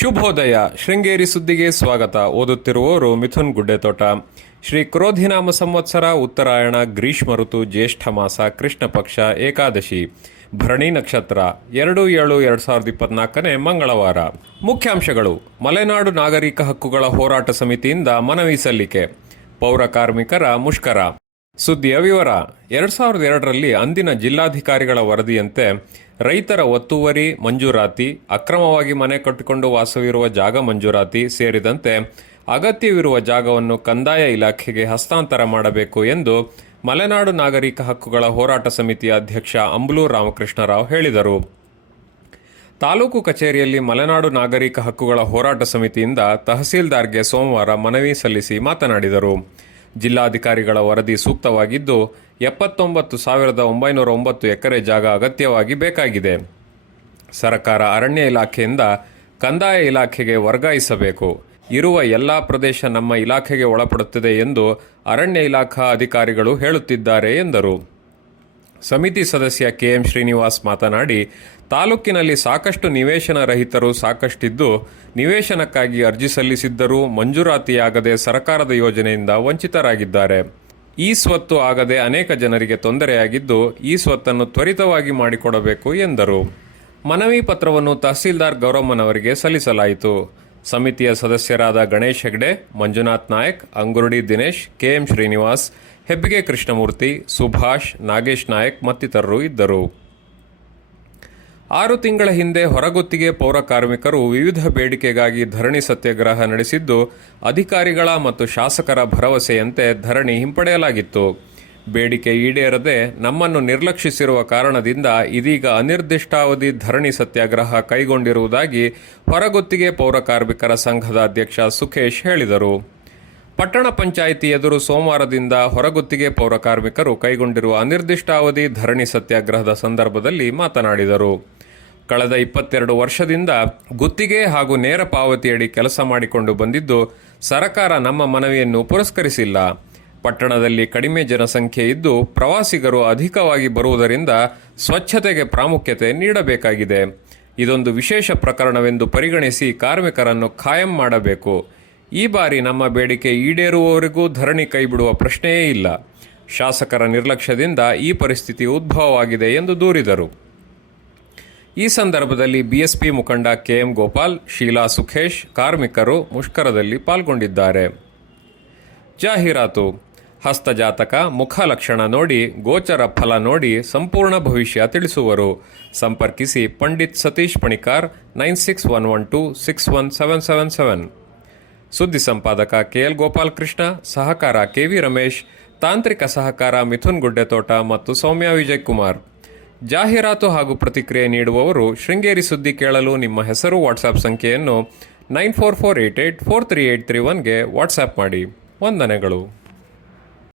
ಶುಭೋದಯ. ಶೃಂಗೇರಿ ಸುದ್ದಿಗೆ ಸ್ವಾಗತ. ಓದುತ್ತಿರುವವರು ಮಿಥುನ್ ಗುಡ್ಡೆತೋಟ. ಶ್ರೀ ಕ್ರೋಧಿನಾಮ ಸಂವತ್ಸರ ಉತ್ತರಾಯಣ ಗ್ರೀಷ್ಮ ಋತು ಜ್ಯೇಷ್ಠ ಮಾಸ ಕೃಷ್ಣ ಪಕ್ಷ ಏಕಾದಶಿ. ಭರಣಿ ನಕ್ಷತ್ರ ಎರಡು ಏಳು ಎರಡು ಸಾವಿರದ ಇಪ್ಪತ್ನಾಲ್ಕನೇ ಮಂಗಳವಾರ. ಮುಖ್ಯಾಂಶಗಳು. ಮಲೆನಾಡು ನಾಗರಿಕ ಹಕ್ಕುಗಳ ಹೋರಾಟ ಸಮಿತಿಯಿಂದ ಮನವಿ ಸಲ್ಲಿಕೆ. ಪೌರ ಕಾರ್ಮಿಕರ ಮುಷ್ಕರ. ಸುದ್ದಿಯ ವಿವರ. ಎರಡ್ ಸಾವಿರದ ಎರಡರಲ್ಲಿ ಅಂದಿನ ಜಿಲ್ಲಾಧಿಕಾರಿಗಳ ವರದಿಯಂತೆ ರೈತರ ಒತ್ತುವರಿ, ಮಂಜೂರಾತಿ, ಅಕ್ರಮವಾಗಿ ಮನೆ ಕಟ್ಟಿಕೊಂಡು ವಾಸವಿರುವ ಜಾಗ ಮಂಜೂರಾತಿ ಸೇರಿದಂತೆ ಅಗತ್ಯವಿರುವ ಜಾಗವನ್ನು ಕಂದಾಯ ಇಲಾಖೆಗೆ ಹಸ್ತಾಂತರ ಮಾಡಬೇಕು ಎಂದು ಮಲೆನಾಡು ನಾಗರಿಕ ಹಕ್ಕುಗಳ ಹೋರಾಟ ಸಮಿತಿಯ ಅಧ್ಯಕ್ಷ ಅಂಬುಲು ರಾಮಕೃಷ್ಣರಾವ್ ಹೇಳಿದರು. ತಾಲೂಕು ಕಚೇರಿಯಲ್ಲಿ ಮಲೆನಾಡು ನಾಗರಿಕ ಹಕ್ಕುಗಳ ಹೋರಾಟ ಸಮಿತಿಯಿಂದ ತಹಸೀಲ್ದಾರ್ಗೆ ಸೋಮವಾರ ಮನವಿ ಸಲ್ಲಿಸಿ ಮಾತನಾಡಿದರು. ಜಿಲ್ಲಾಧಿಕಾರಿಗಳ ವರದಿ ಸೂಕ್ತವಾಗಿದ್ದು, ಎಪ್ಪತ್ತೊಂಬತ್ತು ಸಾವಿರದ ಒಂಬೈನೂರ ಒಂಬತ್ತು ಎಕರೆ ಜಾಗ ಅಗತ್ಯವಾಗಿ ಬೇಕಾಗಿದೆ. ಸರ್ಕಾರ ಅರಣ್ಯ ಇಲಾಖೆಯಿಂದ ಕಂದಾಯ ಇಲಾಖೆಗೆ ವರ್ಗಾಯಿಸಬೇಕು. ಇರುವ ಎಲ್ಲ ಪ್ರದೇಶ ನಮ್ಮ ಇಲಾಖೆಗೆ ಒಳಪಡುತ್ತದೆ ಎಂದು ಅರಣ್ಯ ಇಲಾಖಾ ಅಧಿಕಾರಿಗಳು ಹೇಳುತ್ತಿದ್ದಾರೆ ಎಂದರು. ಸಮಿತಿ ಸದಸ್ಯ ಕೆಎಂ ಶ್ರೀನಿವಾಸ್ ಮಾತನಾಡಿ, ತಾಲೂಕಿನಲ್ಲಿ ಸಾಕಷ್ಟು ನಿವೇಶನ ರಹಿತರು ಸಾಕಷ್ಟಿದ್ದು, ನಿವೇಶನಕ್ಕಾಗಿ ಅರ್ಜಿ ಸಲ್ಲಿಸಿದ್ದರೂ ಮಂಜೂರಾತಿಯಾಗದೆ ಸರ್ಕಾರದ ಯೋಜನೆಯಿಂದ ವಂಚಿತರಾಗಿದ್ದಾರೆ. ಈ ಸ್ವತ್ತು ಆಗದೆ ಅನೇಕ ಜನರಿಗೆ ತೊಂದರೆಯಾಗಿದ್ದು, ಈ ಸ್ವತ್ತನ್ನು ತ್ವರಿತವಾಗಿ ಮಾಡಿಕೊಡಬೇಕು ಎಂದರು. ಮನವಿ ಪತ್ರವನ್ನು ತಹಸೀಲ್ದಾರ್ ಗೌರಮ್ಮನವರಿಗೆ ಸಲ್ಲಿಸಲಾಯಿತು. ಸಮಿತಿಯ ಸದಸ್ಯರಾದ ಗಣೇಶ್ ಹೆಗ್ಡೆ, ಮಂಜುನಾಥ್ ನಾಯಕ್, ಅಂಗುರುಡಿ ದಿನೇಶ್, ಕೆಎಂ ಶ್ರೀನಿವಾಸ್ ಹೆಬ್ಬಿಗೆ ಕೃಷ್ಣಮೂರ್ತಿ, ಸುಭಾಷ್, ನಾಗೇಶ್ ನಾಯಕ್ ಮತ್ತಿತರರು ಇದ್ದರು. ಆರು ತಿಂಗಳ ಹಿಂದೆ ಹೊರಗುತ್ತಿಗೆ ಪೌರ ಕಾರ್ಮಿಕರು ವಿವಿಧ ಬೇಡಿಕೆಗಾಗಿ ಧರಣಿ ಸತ್ಯಾಗ್ರಹ ನಡೆಸಿದ್ದು, ಅಧಿಕಾರಿಗಳ ಮತ್ತು ಶಾಸಕರ ಭರವಸೆಯಂತೆ ಧರಣಿ ಹಿಂಪಡೆಯಲಾಗಿತ್ತು. ಬೇಡಿಕೆ ಈಡೇರದೆ ನಮ್ಮನ್ನು ನಿರ್ಲಕ್ಷಿಸಿರುವ ಕಾರಣದಿಂದ ಇದೀಗ ಅನಿರ್ದಿಷ್ಟಾವಧಿ ಧರಣಿ ಸತ್ಯಾಗ್ರಹ ಕೈಗೊಂಡಿರುವುದಾಗಿ ಹೊರಗುತ್ತಿಗೆ ಪೌರ ಕಾರ್ಮಿಕರ ಸಂಘದ ಅಧ್ಯಕ್ಷ ಸುಖೇಶ್ ಹೇಳಿದರು. ಪಟ್ಟಣ ಪಂಚಾಯಿತಿ ಎದುರು ಸೋಮವಾರದಿಂದ ಹೊರಗುತ್ತಿಗೆ ಪೌರ ಕಾರ್ಮಿಕರು ಕೈಗೊಂಡಿರುವ ಅನಿರ್ದಿಷ್ಟಾವಧಿ ಧರಣಿ ಸತ್ಯಾಗ್ರಹದ ಸಂದರ್ಭದಲ್ಲಿ ಮಾತನಾಡಿದರು. ಕಳೆದ ಇಪ್ಪತ್ತೆರಡು ವರ್ಷದಿಂದ ಗುತ್ತಿಗೆ ಹಾಗೂ ನೇರ ಪಾವತಿಯಡಿ ಕೆಲಸ ಮಾಡಿಕೊಂಡು ಬಂದಿದ್ದು, ಸರಕಾರ ನಮ್ಮ ಮನವಿಯನ್ನು ಪುರಸ್ಕರಿಸಿಲ್ಲ. ಪಟ್ಟಣದಲ್ಲಿ ಕಡಿಮೆ ಜನಸಂಖ್ಯೆ ಇದ್ದು, ಪ್ರವಾಸಿಗರು ಅಧಿಕವಾಗಿ ಬರುವುದರಿಂದ ಸ್ವಚ್ಛತೆಗೆ ಪ್ರಾಮುಖ್ಯತೆ ನೀಡಬೇಕಾಗಿದೆ. ಇದೊಂದು ವಿಶೇಷ ಪ್ರಕರಣವೆಂದು ಪರಿಗಣಿಸಿ ಕಾರ್ಮಿಕರನ್ನು ಖಾಯಂ ಮಾಡಬೇಕು. ಈ ಬಾರಿ ನಮ್ಮ ಬೇಡಿಕೆ ಈಡೇರುವವರೆಗೂ ಧರಣಿ ಕೈಬಿಡುವ ಪ್ರಶ್ನೆಯೇ ಇಲ್ಲ. ಶಾಸಕರ ನಿರ್ಲಕ್ಷ್ಯದಿಂದ ಈ ಪರಿಸ್ಥಿತಿ ಉದ್ಭವವಾಗಿದೆ ಎಂದು ದೂರಿದರು. ಈ ಸಂದರ್ಭದಲ್ಲಿ ಬಿಎಸ್ಪಿ ಮುಖಂಡ ಕೆಎಂ ಗೋಪಾಲ್, ಶೀಲಾ ಸುಖೇಶ್, ಕಾರ್ಮಿಕರು ಮುಷ್ಕರದಲ್ಲಿ ಪಾಲ್ಗೊಂಡಿದ್ದಾರೆ. ಜಾಹೀರಾತು. ಹಸ್ತಜಾತಕ ಮುಖ ಲಕ್ಷಣ ನೋಡಿ, ಗೋಚರ ಫಲ ನೋಡಿ ಸಂಪೂರ್ಣ ಭವಿಷ್ಯ ತಿಳಿಸುವರು. ಸಂಪರ್ಕಿಸಿ Pandit Satish Panikar, nine six one one two six one seven seven seven. ಸುದ್ದಿ ಸಂಪಾದಕ ಕೆಎಲ್ ಗೋಪಾಲಕೃಷ್ಣ, ಸಹಕಾರ ಕೆವಿ ರಮೇಶ್, ತಾಂತ್ರಿಕ ಸಹಕಾರ ಮಿಥುನ್ ಗುಡ್ಡೆತೋಟ ಮತ್ತು ಸೌಮ್ಯ ವಿಜಯ್ ಕುಮಾರ್ ಜಾಹೀರಾತು ಹಾಗೂ ಪ್ರತಿಕ್ರಿಯೆ ನೀಡುವವರು ಶೃಂಗೇರಿ ಸುದ್ದಿ ಕೇಳಲು ನಿಮ್ಮ ಹೆಸರು ವಾಟ್ಸಾಪ್ ಸಂಖ್ಯೆಯನ್ನು nine four four eight eight four three eight three ಒನ್ಗೆ WhatsApp ಮಾಡಿ. ವಂದನೆಗಳು.